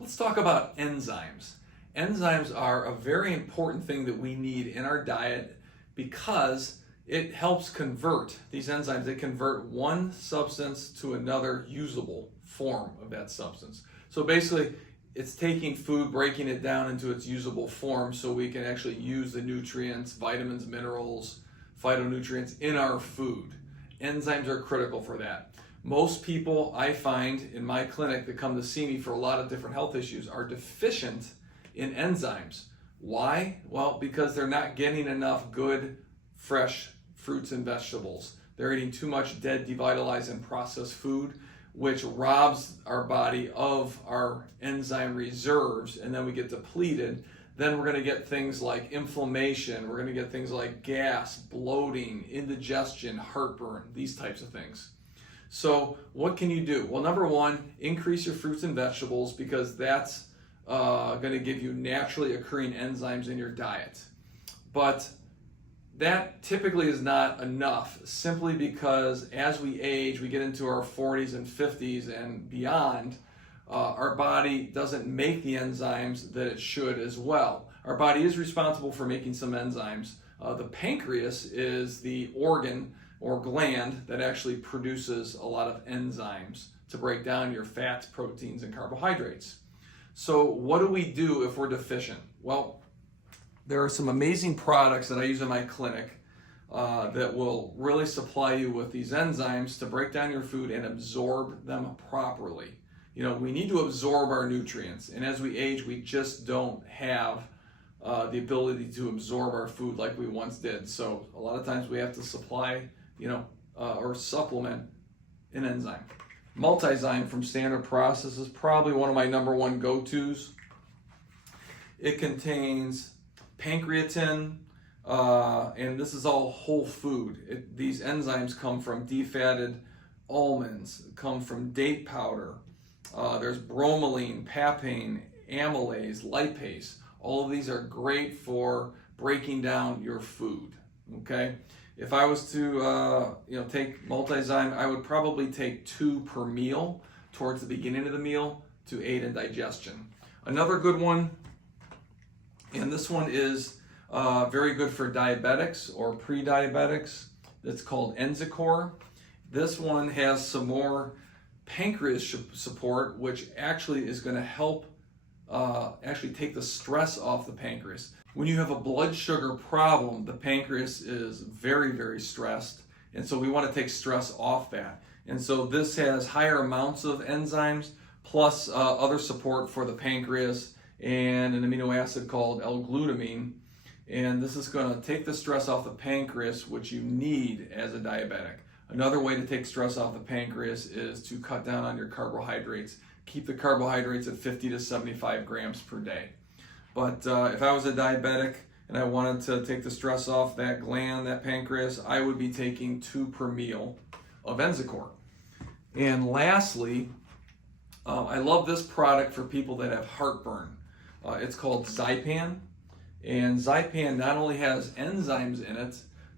Let's talk about enzymes. Enzymes are a very important thing that we need in our diet because it helps convert these enzymes. They convert one substance to another usable form of that substance. So basically, it's taking food, breaking it down into its usable form so we can actually use the nutrients, vitamins, minerals, phytonutrients in our food. Enzymes are critical for that. Most people I find in my clinic that come to see me for a lot of different health issues are deficient in enzymes. Why? Well, because they're not getting enough good, fresh fruits and vegetables. They're eating too much dead, devitalized, and processed food, which robs our body of our enzyme reserves, and then we get depleted. Then we're going to get things like inflammation, we're going to get things like gas, bloating, indigestion, heartburn, these types of things. So what can you do? Well, number one, increase your fruits and vegetables because that's going to give you naturally occurring enzymes in your diet. But that typically is not enough, simply because as we age, we get into our 40s and 50s and beyond, our body doesn't make the enzymes that it should as well. Our body is responsible for making some enzymes. The pancreas is the organ or gland that actually produces a lot of enzymes to break down your fats, proteins, and carbohydrates. So what do we do if we're deficient? Well, there are some amazing products that I use in my clinic that will really supply you with these enzymes to break down your food and absorb them properly. You know, we need to absorb our nutrients, and as we age, we just don't have the ability to absorb our food like we once did. So a lot of times we have to supply, or supplement an enzyme. Multizyme from Standard Process is probably one of my number one go-tos. It contains pancreatin, and this is all whole food. These enzymes come from defatted almonds, come from date powder. There's bromelain, papain, amylase, lipase. All of these are great for breaking down your food. Okay, if I was to take multizyme, I would probably take 2 per meal towards the beginning of the meal to aid in digestion. Another good one, and this one is very good for diabetics or pre-diabetics. It's called Enzycor. This one has some more pancreas support, which actually is going to help actually take the stress off the pancreas. When you have a blood sugar problem, the pancreas is very, very stressed, and so we want to take stress off that. And so this has higher amounts of enzymes plus other support for the pancreas and an amino acid called L-glutamine. And this is going to take the stress off the pancreas, which you need as a diabetic. Another way to take stress off the pancreas is to cut down on your carbohydrates. Keep the carbohydrates at 50 to 75 grams per day. But if I was a diabetic and I wanted to take the stress off that gland, that pancreas, I would be taking 2 per meal of Enzycor. And lastly, I love this product for people that have heartburn. It's called Zypan. And Zypan not only has enzymes in it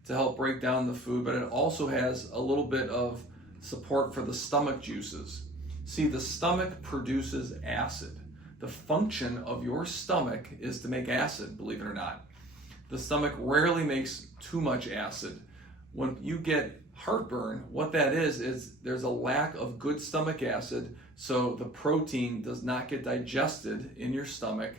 to help break down the food, but it also has a little bit of support for the stomach juices. See, the stomach produces acid. The function of your stomach is to make acid, believe it or not. The stomach rarely makes too much acid. When you get heartburn, what that is there's a lack of good stomach acid, so the protein does not get digested in your stomach.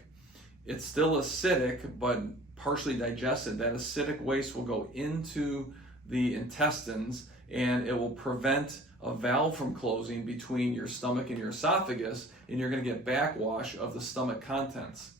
It's still acidic, but partially digested. That acidic waste will go into the intestines, and it will prevent a valve from closing between your stomach and your esophagus, and you're going to get backwash of the stomach contents.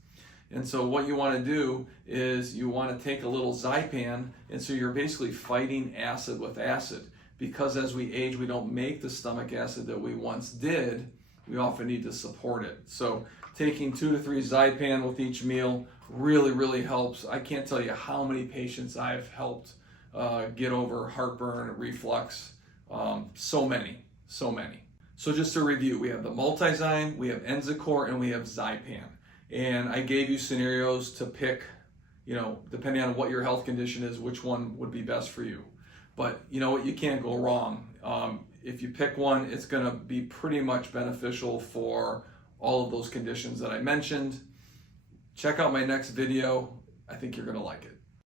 And so what you want to do is you want to take a little Zypan, and so you're basically fighting acid with acid. Because as we age, we don't make the stomach acid that we once did, we often need to support it. So taking 2 to 3 Zypan with each meal really, really helps. I can't tell you how many patients I've helped get over heartburn, reflux, so many. So just to review, we have the Multizyme, we have Enzycor, and we have Zypan. And I gave you scenarios to pick, depending on what your health condition is, which one would be best for you. But you know what, you can't go wrong. If you pick one, it's gonna be pretty much beneficial for all of those conditions that I mentioned. Check out my next video. I think you're going to like it.